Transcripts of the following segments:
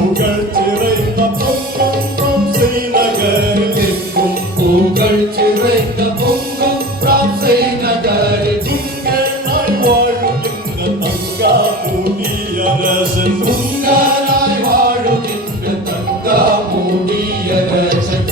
புகழ் சிறைந்த பொங்கும் ஸ்ரீநகரில் எங்கும் புகழ் சிறைந்த பொங்கும் ஸ்ரீநகரில் திங்களாய் வாழுகின்ற தங்காமுடி அரசன் உங்களாய் வாழுகின்ற தங்காமுடி அரசன்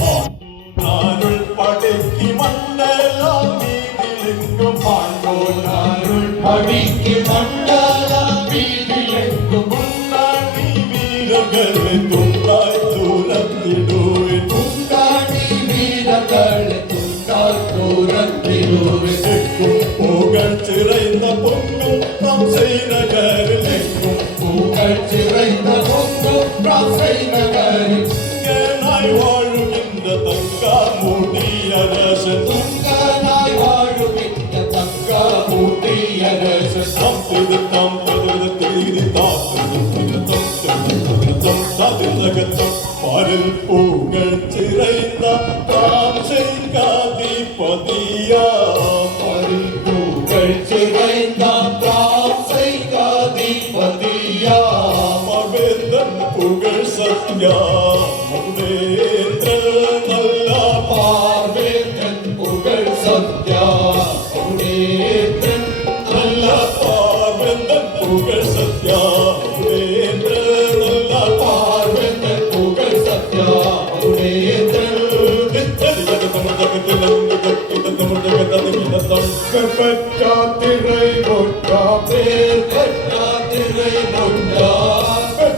அருள் படைக்கு மண்டலம் வீதிலெங்கும் ஆண்டோன் அருள் படைக்கு மண்டலம் வீதிலெங்கும் முன்னாடி வீரர்களை துண்டாய் தூரத்திடுவேன் முன்னாடி வீரர்களை துண்டாய் தூரத்திடுவேன் எங்கும் புகழ் சிறைந்த பொங்கும் நம் ஸ்ரீநகரில் எங்கும் புகழ் சிறைந்த பொங்கும் நம் ஸ்ரீநகரில் திங்களாய் வாழுகின்ற தங்காமுடி அரசன் துங்கனாய் வாழுகின்ற தங்காமுடி அரசன் தம் பதவிதத்தில் தாத்தம் பாரில் புகழ் சிறைந்த தாம் செய்காதிபதியா பாரில் புகழ் சிறைந்த தாம் செய்காதிபதியா மவேந்தன் புகழ் சத்யா நல்ல பார்வேந்தன் புகழ் சத்யா நல்ல பார்வேந்தன் புகழ் சத்யா நல்ல பார்வேந்தன் புகழ் சத்யா பெற்றாத்திரை முட்டா பேர் பெற்றாத்திரை முட்டா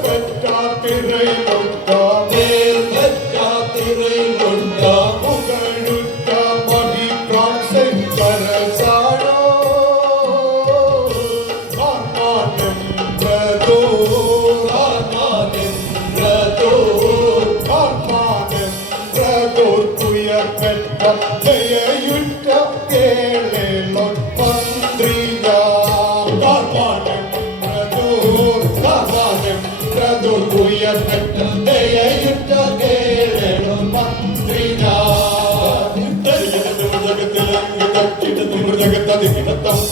பெற்றாத்திரை முட்டா பேர் பெற்றாத்திரை முட்டா புகழுத்த மகி பிரான்சை கரசாடோ ஆன்மானென்றதோ ஆன்மானென்றதோ ஆன்மானென்றதோ துயர் பெற்ற ஜெயுற்ற கேளேலோன் மந்திரியா ஆன்மானென்றதோ ஆன்மானென்றதோ துயர் பெற்ற ஜெயுற்ற கேளேலோன் மந்திரியா ஜகத்ததிகிடத்தம்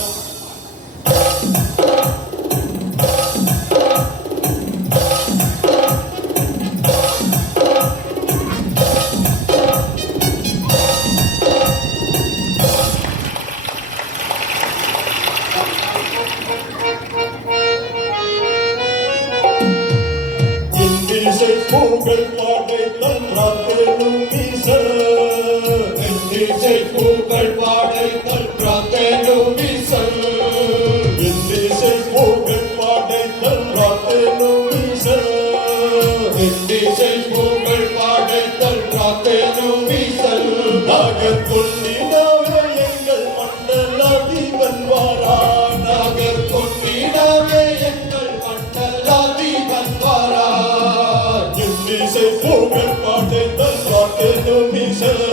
இசை பூகள் பாடை தன்றாத்தேனும் ஈசல் இசை பூகள் பாடை தன்றாத்தேனும் ஈசல் இசை பூகள் பாடை தன்றாத்தேனும் ஈசல் இசை பூகள் பாடை தன்றாத்தேனும் ஈசல் நாகர் கொண்டிடாவே எங்கள் மண்டலாதிபன் வாரா நாகர் கொண்டிடாவே எங்கள் மண்டலாதிபன் வாரா இசை பூகள் பாடை தன்றாத்தேனும் ஈசல்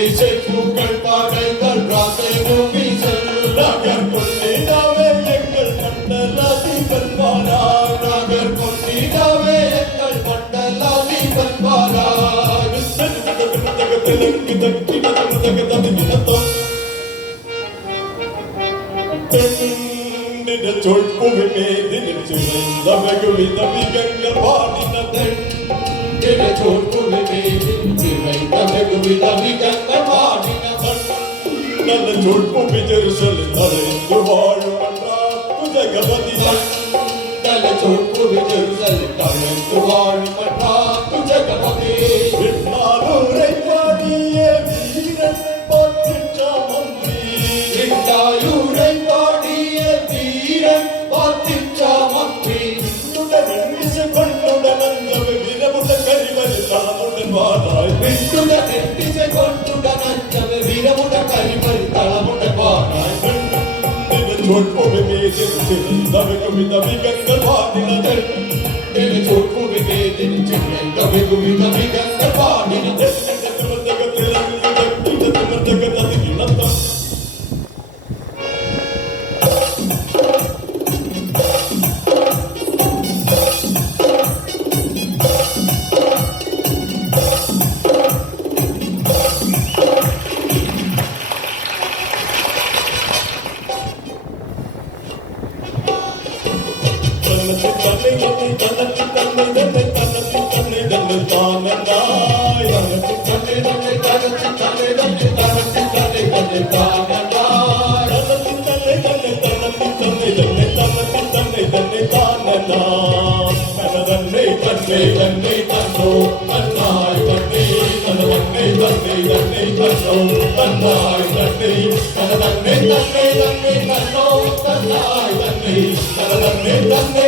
இசை பூகள் பாடை தன்றாத்தேனும் ஈசல் நாகர் கொண்டிடாவே எங்கள் மண்டலாதிபன் வாரா நாகர் கொண்டிடாவே எங்கள் மண்டலாதிபன் வாரா சொற்புவிமேதினில் சிறைந்த வெகுவித மிகங்கள் பாடின தென்னிட சொற்புவிமேதினில் சிறைந்த வெகுவித மிகங்கள் பாடின நல்ல சொற்புவி ஜெருசலில் அடைந்து வாழும் அன்றாத்து ஜகபதி நல்ல சொற்புவி ஜெருசலில் அடைந்து வாழும் அன்றாத்து ஜகபதி விண்ணாலூரை பாடிய வீரன் பார்த்திச்சா மந்திரி விண்ணாலூரை பாடிய வீரன் பார்த்திச்சா மந்திரி விண்ணுடன் இசை கொண்டுடன் அஞ்சவை வீரமுட கரிவரி தளமுடன் வாராய் விண்ணுடன் இசை கொண்டுடன் அஞ்சவை வீரமுட கரிவரி தளமுடன் வாராய் சொற்புவி மேதில் சிறைந்த வெகுவித மிகங்கள் பாடின சொற்புவி மேதில் சிறைந்த வெகுவித மிகங்கள் பாடின Thank you. தன்னை தன்னை தன்னோ தன்னாய் தன்னை தன தன்னை தன்னை தன்னை தன்னோ தன்னாய் தன்னை தன தன்னை தன்னை தன்னை தன்னோ தன்னாய் தன்னை தன தன்னை தன்னை